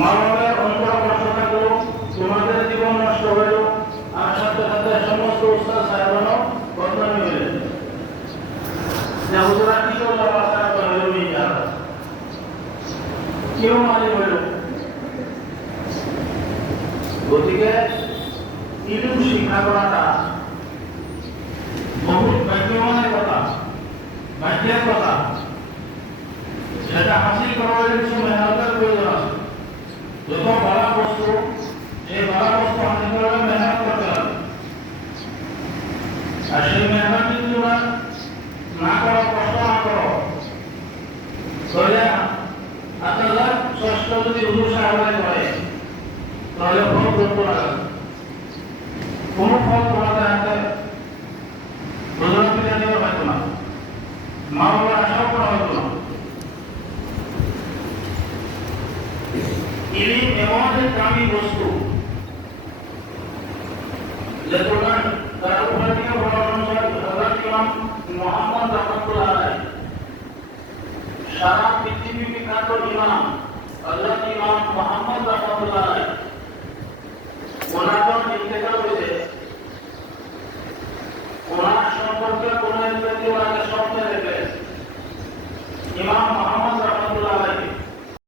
মা বাবার অন্তর কষ্ট থাকলো, তোমাদের জীবন নষ্ট হইল, আর সাথে সাথে সমস্ত উস্তাদ সাহেবানও বদনামি হইলেন যে হুজুরা কি করলো বাসায় হইল মিয়া কেউ মানি হইল। গতিকে ইলম শিক্ষা করাটা বহুত ভাগ্যবানের কথা, ভাগ্যের কথা। সেটা হাসিল করার কিছু মেহনতের প্রয়োজন আছে। যত বড় বস্তু, এই বড় বস্তু হাসিল করার মেহনত করতে হবে। আর সেই মেহনত যদি তোমরা না করো, কষ্ট না করো, তাহলে আপনারা ষষ্ঠ যদি হুজুর সাহেবাই করে তাহলে ফল করতে লাগে। কোনো ফল তোমাদের হাতে হুজুর ফিরে দেওয়া হয়তো না, মা বাবার আশাও করা হতো না। ইলম এমন এক দামি বস্তু যে তোমরা তার উপর থেকে বড় হযরত ইমাম মুহাম্মদ রাহমাতুল্লাহ আলাইহি সারা পৃথিবী বিখ্যাত ইমাম হযরত ইমাম মুহাম্মদ রাহমাতুল্লাহ আলাইহি ওনার যখন ইন্তেকাল হয়েছে, ওনার সম্পর্কে কোন ব্যক্তি ওনাকে স্বপ্নে দেখলেন ইমাম